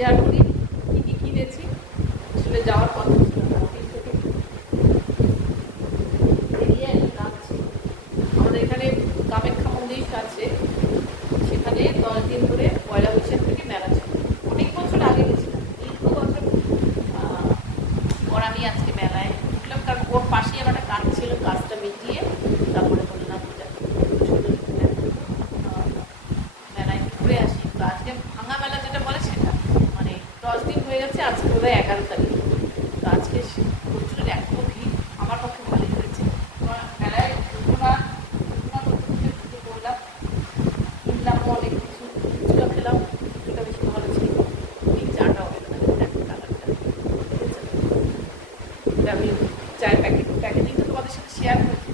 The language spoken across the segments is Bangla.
শেয়ার করি কী কী কিনেছি আসলে যাওয়ার পথে হচ্ছে আজকে বোধহয় এগারো তারিখ। তো আজকে প্রচুর এত ভিড় আমার পক্ষে ভালো হয়েছে। মেলায় ঘটনা ঘটনা অনেক কিছু খেলাম কিছুটা বেশি ছিল। এই চাটাও আমি চায়ের প্যাকেট প্যাকেটিং তো তোমাদের সাথে শেয়ার করছি।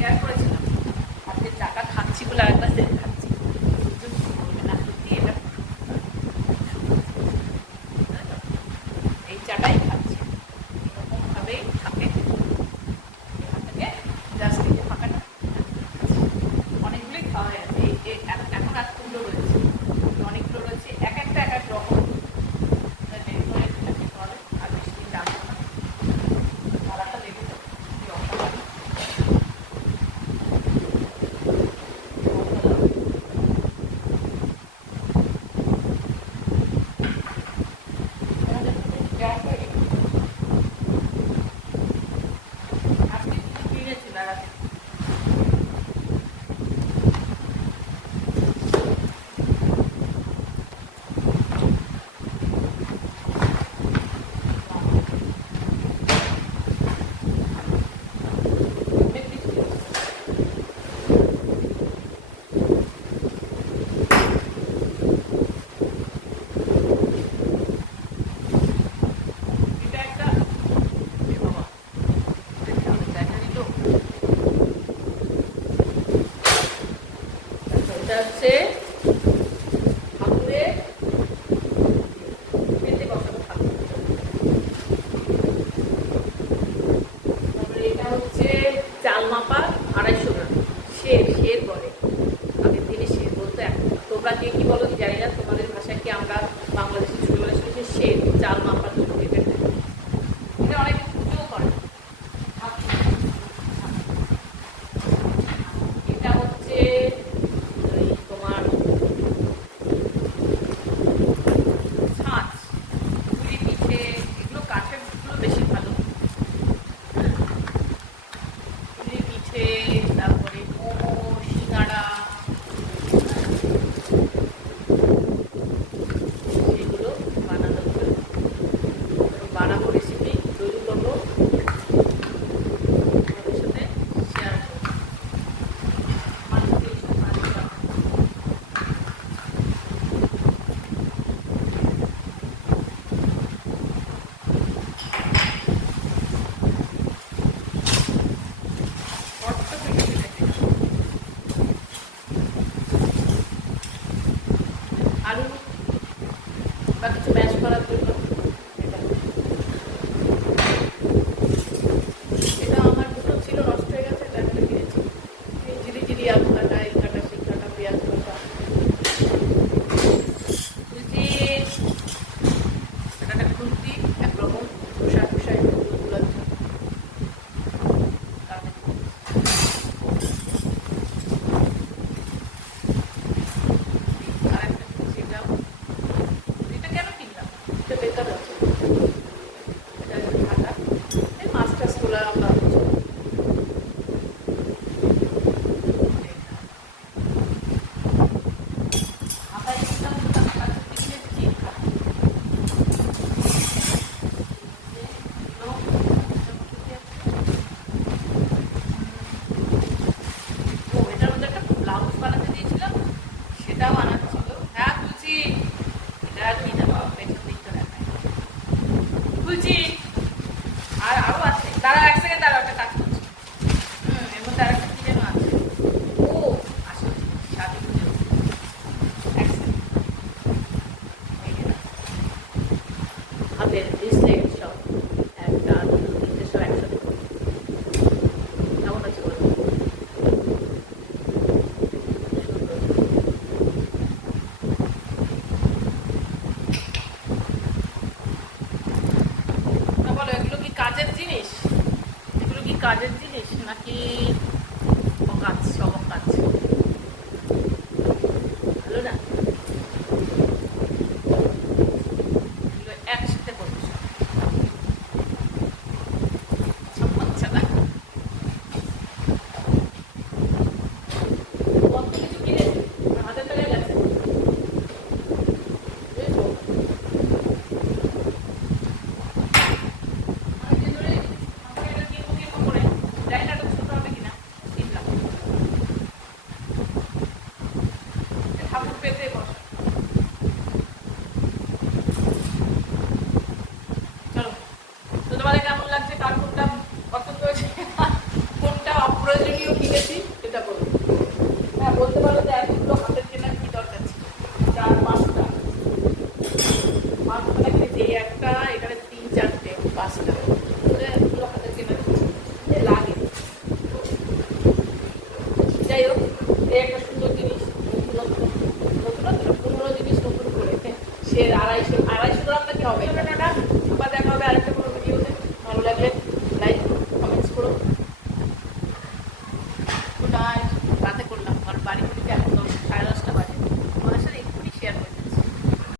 শেয়ার করেছিলাম। হাতের টাকা খাচ্ছি বলে আর এটা হচ্ছে ঠাকুরের পেতে বসানো তারপরে এটা হচ্ছে চাল মাপা আড়াইশো গ্রাম। শের শের বলে। আগের দিনে শের বলতো এখন। তোমরা কি বলো জানি না, তোমাদের ভাষায় কি আমরা para que te para tudo. ধাপের ডিসলেট সব একটা সব একসাথে। কেমন আছে বল, এগুলো কি কাজের জিনিস? এগুলো কি কাজের জিনিস?